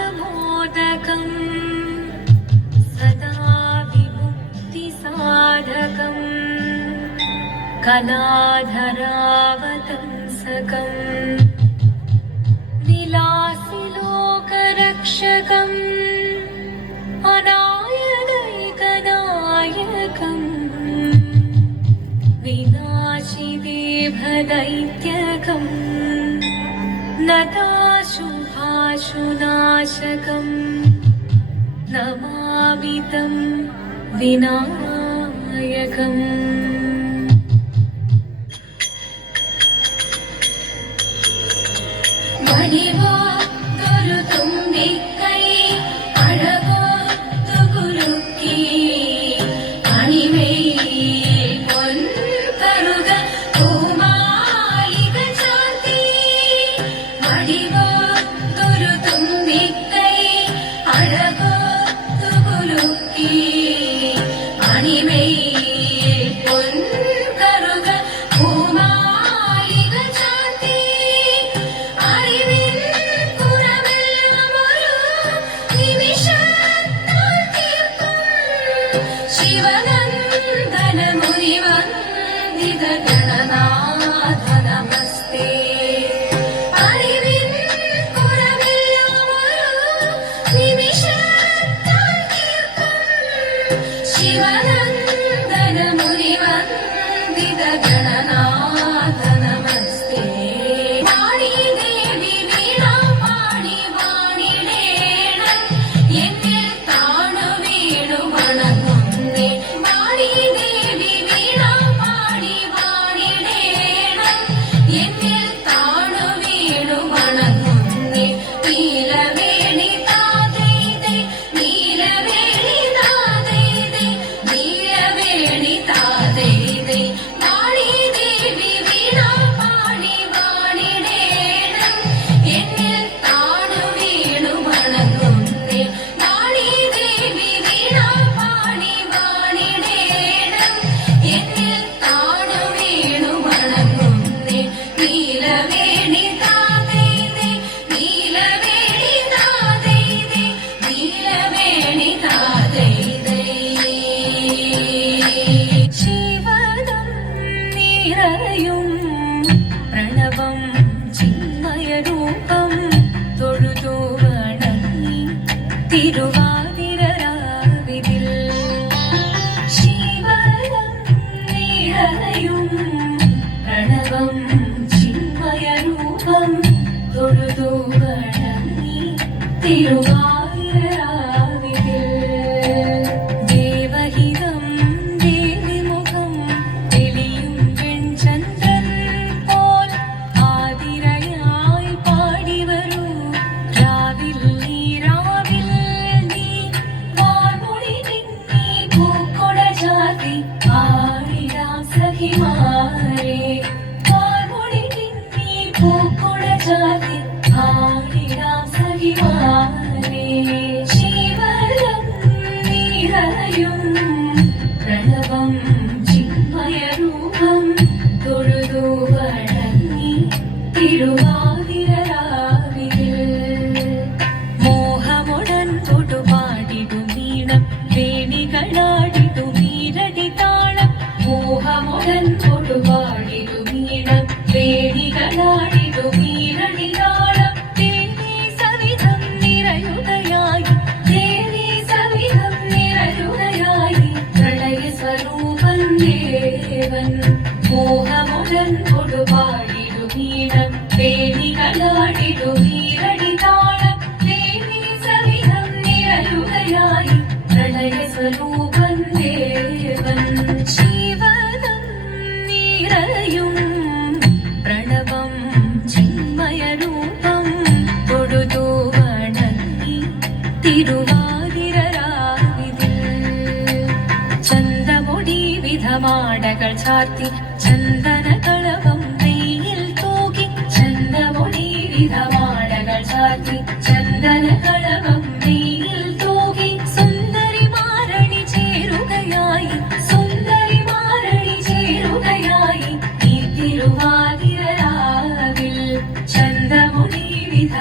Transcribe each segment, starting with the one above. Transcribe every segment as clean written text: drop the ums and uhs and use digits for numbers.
मुदाकरात्मोदकम् सदा विमुक्तिसाधकम् कलाधरावतंसकम् विलासिलोकरक्षकम् अनायदैकनायकम् विनाशिदेभदैत्यकम् नताशुभाशुनाशकम् नमामि तं विनायकम् मणिवा तुरुतुम्बिक्कै अळगो तुकुलुक्की अणिवे പൊൻകറുക പൂമാലിക ചാർത്തി മടിവോ തുരുതുമ്പിക്കൈ അഴകോ തുകുലുക്കി അണിമേ പൊൻകറുക പൂമാലിക ചാർത്തി അറിവിൻ കുറവെല്ലാം ഒരു നിമിഷത്താൽ തീർക്കും ശിവനന്ദന മുനിവന്ദിത ഗണനാഥ നമസ്തേ അറിവിൻ കുറവെല്ലാം ഒരു നിമിഷത്താൽ തീർക്കും ശിവനന്ദന മുനിവന്ദിത ഗണനാഥ നമസ്തേ വാണി ദേവി വീണാപാണി വാണിടേണം എന്നിൽ താണു വീണു വണങ്ങുന്നേ വാണി ദേവി വീണാപാണി വാണിടേണം എന്നിൽ താണു വീണു വണങ്ങുന്നേ നീലവേണി താതൈതൈ നീലവേണി താതൈതൈ നീലവേണി താതൈതൈ വാണി ദേവി വീണാപാണി വാണിടേണം എന്നിൽ താണു വീണു വണങ്ങുന്നേ വാണി ദേവി വീണാപാണി വാണിടേണം എന്നിൽ താണു വീണു വണങ്ങുന്നേ നീലവേണി താതൈതൈ നീലവേണി താതൈതൈ നീലവേണി താതൈതൈ ശിവനം നിറയും പ്രണവം ചിന്മയരൂപം തൊഴുതു വണങ്ങി തിരുവാതിരരാവിതിൽ ശിവനം നിറയും പ്രണവം ചിന്മയരൂപം തൊഴുതു വണങ്ങി തിരുവാതിരരാവിതിൽ ദേവഹിതം ദേവിമുഖം തെളിയും വെൺചന്ദ്രൻ പോൽ ആതിരയായി പാടിവരൂ രാവിൽ നീ വാർമൊഴി തിങ്ങി പൂക്കൊട ചാർത്തി ആടിടാം സഖിമാരെ വാർമൊഴി തിങ്ങി പൂക്കൊട ചാർത്തി ആടിടാം സഖിമാരെ ശിവനം നിറയും പ്രണവം ചിന്മയരൂപം തൊഴുതു വണങ്ങി തിരുവാതിരരാവിതിൽ മോഹമുടൻ തൊടുപാടിടും ഈണം വേണികളാടിടും ഈരടി താളം മോഹമുടൻ തൊടുപാടിടും ഈണം വേണികളാടിടും ഈരടി താളം ദേവി സവിധം നിറയുകയായി ദേവി സവിധം നിറയുകയായി പ്രളയ സ്വരൂപൻ ദേവൻ മോഹമുടൻ തൊടുപാടിടും ഈണം വേണികളാടിടും ഈരടി താളം ദേവി സവിധം നിറയുകയായി പ്രളയ സ്വരൂപൻ ദേവൻ ശിവനം നിറയും പ്രണവം ചിന്മയരൂപം തൊഴുതു വണങ്ങി തിരുവാതിരരാവിതിൽ ചന്തമൊടി വിധമാടകൾ ചാർത്തി ചന്ദനകളവം നെയ്യിൽ തൂകി ചന്തമൊടി വിധമാടകൾ ചാർത്തി ചന്ദനകളവം നെയ്യിൽ തൂകി സുന്ദരി മാരണി ചേരുകയായി സുന്ദരി മാരണി ചേരുകയായി ഈ തിരുവാതിരരാവിൽ ചന്തമൊടി വിധ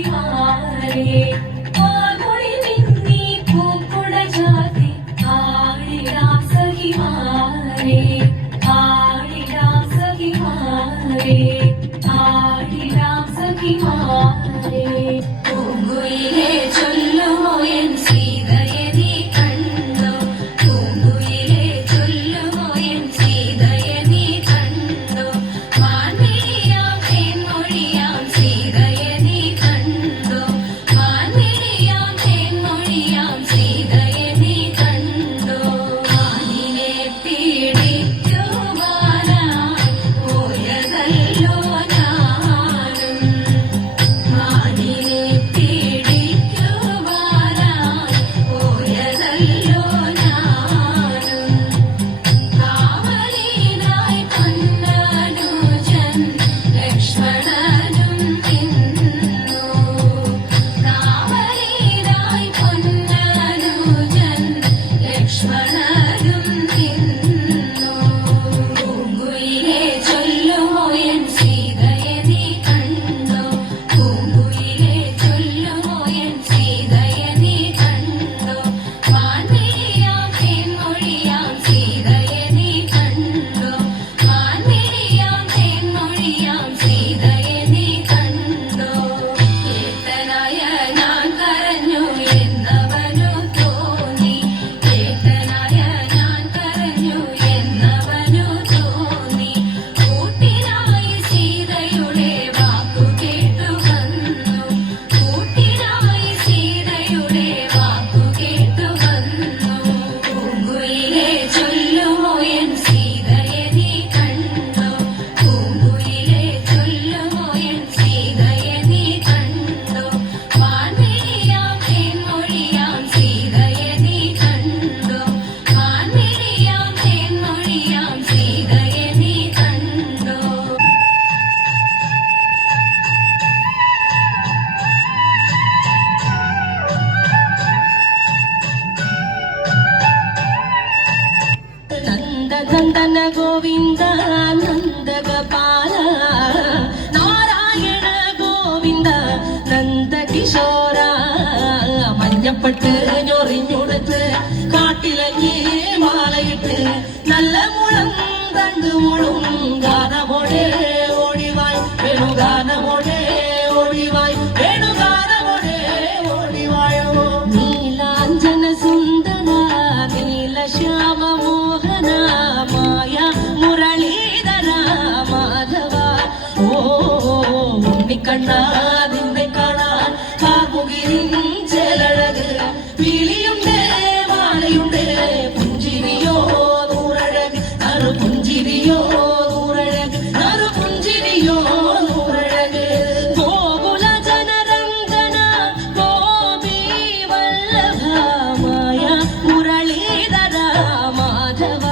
സഖിമാരേ ആമൊഴി നിന്നി പൂക്കുട ചാർത്തി ആടിടാം സഖിമാരേ ആടിടാം സഖിമാരേ ആടിടാം സഖിമാരേ പൂങ്കുയിലേ ചൊല്ലുമോ എൻ സീതയെ നീ കണ്ടോ പൂങ്കുയിലേ ചൊല്ലുമോ എൻ സീതയെ നീ കണ്ടോ മാൻമിഴിയാം തേൻമൊഴിയാം സീതയെ നീ കണ്ടോ മാൻമിഴിയാം തേൻമൊഴിയാം സീതയെ നീ കണ്ടോ മാനിനെ പിടിക്കുവാനായി പോയതല്ലോ ഞാനും മാനിനെ പിടിക്കുവാനായി പോയതല്ലോ ഞാനും കാവലിനായി പൊന്നനുജൻ ലക്ഷ്മണനും നിന്നു കാവലിനായി പൊന്നനുജൻ ലക്ഷ്മണനും നിന്നു പൂങ്കുയിലേ ചൊല്ലുമോ എൻ സീതയെ നീ കണ്ടോ പൂങ്കുയിലേ ചൊല്ലുമോ എൻ സീതയെ നീ കണ്ടോ മാൻമിഴിയാം തേൻമൊഴിയാം സീതയെ നീ കണ്ടോ മാൻമിഴിയാം തേൻമൊഴിയാം സീതയെ നീ കണ്ടോ ഏട്ടനായ ഞാൻ കരഞ്ഞു എന്നവനു തോന്നി ഏട്ടനായ ഞാൻ കരഞ്ഞു എന്നവനു തോന്നി കൂട്ടിനായി സീതയുടെ വാക്കു കേട്ടു വന്നു കൂട്ടിനായി സീതയുടെ വാക്കു കേട്ടു വന്നു പൂങ്കുയിലേ ചൊല്ലുമോ എൻ സീതയെ നീ കണ്ടോ പൂങ്കുയിലേ ചൊല്ലുമോ എൻ സീതയെ നീ കണ്ടോ മാൻമിഴിയാം തേൻമൊഴിയാം സീതയെ നീ കണ്ടോ മാൻമിഴിയാം തേൻമൊഴിയാം സീതയെ നീ കണ്ടോ നന്ദ നന്ദന ഗോവിന്ദ നന്ദഗോപാല നാരായണ ഗോവിന്ദ നന്ദ കിശോര മഞ്ഞപ്പെട്ട് ഞൊറിഞ്ഞുടുത്ത് കാട്ടിലങ്ങി മാലയിട്ട് നല്ല മുളം കണ്ടു മുളും ഗാനമോടെ ഓടിവായ് വേണുഗാനമോടെ ഓടിവായ് വേണുഗാനമോടെ ഓടിവായോ നീലാഞ്ജന സുന്ദര നീലശ്യാമ മോഹന മായ മുരളീധര മാധവ ഓ ഉണ്ണിക്കണ്ണ നിന്നെ കാണാൻ കാർമുകിലിൻ ചേലഴക് വിളിയുണ്ട് മാലയുണ്ട് പുഞ്ചിരിയോ നൂറഴക് നറു പുഞ്ചിരിയോ നൂറഴക് നറു പുഞ്ചിരിയോ നൂറഴക് ഗോകുല ജനരഞ്ജന ഗോപി വല്ലഭ മായ മുരളീധര മാധവ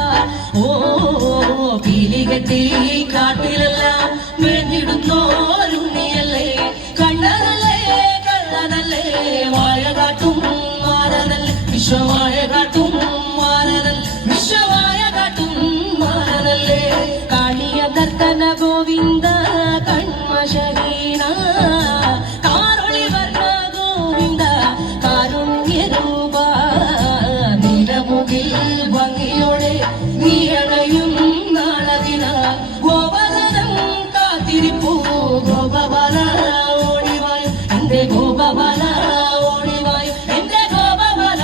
ഓ പീലികെട്ടി കാട്ടിലെല്ലാം മേഞ്ഞിടുന്നോരുണ്ണിയല്ലേ കണ്ണനല്ലേ കള്ളനല്ലേ വായ കാട്ടും മാറനല്ലേ വിശ്വമായ കാട്ടും മാറനൽ വിശ്വമായ കാട്ടും മാറനല്ലേ കാളിയ ദർത്തന ഗോവിന്ദ കൺമശരീണ കാരൊളി വർണ്ണ ഗോവിന്ദ കാരുണ്യരൂപ നിലമുകിൽ ഭംഗിയോടെ നീ അണയും നാളതിന ഗോപവനം കാത്തിരിപ്പൂ ഗോപവന ഓടിവായു എന്റെ ഗോപവന ഓടിവായു എന്റെ ഗോപവന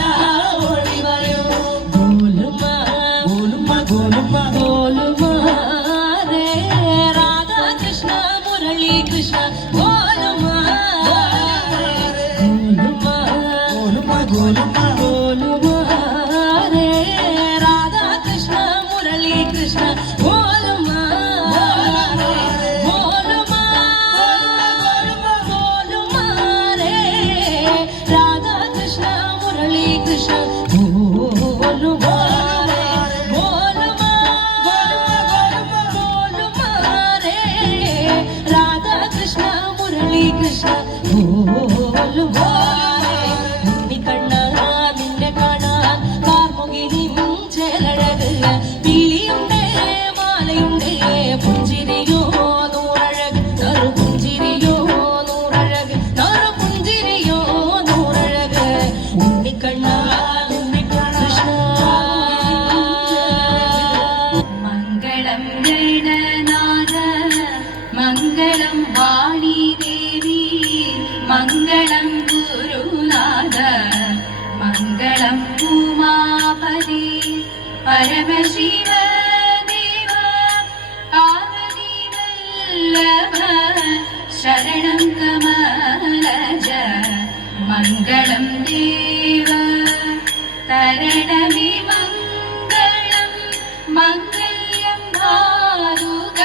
ഓടിവായു ഗോലുമ ഗോലുമ ഗോലുമ ഗോലുമ രേ രാധാ കൃഷ്ണ മുരളി കൃഷ്ണ ഗോലുമ ഗോലുമ ഗോലുമ ഗോലുമ രേ രാധാ കൃഷ്ണ മുരളി കൃഷ്ണ ഗോലുമ ഗോലുമ ഗോലുമ രേ രാധാ കൃഷ്ണ മുരളി കൃഷ്ണ ഗോലുമ ഗോലുമ ഗോലുമ രേ രാധാ കൃഷ്ണ മുരളി ശരണം കമലജ മംഗളം ദേവ തരണമി മംഗളം മംഗല്യം ഭാരുക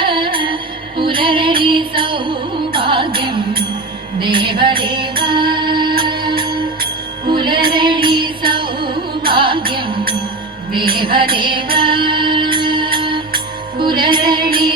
പുലരടി സൗഭാഗ്യം ദേവദേവ പുലരടി സൗഭാഗ്യം ദേവദേവ പുലരടി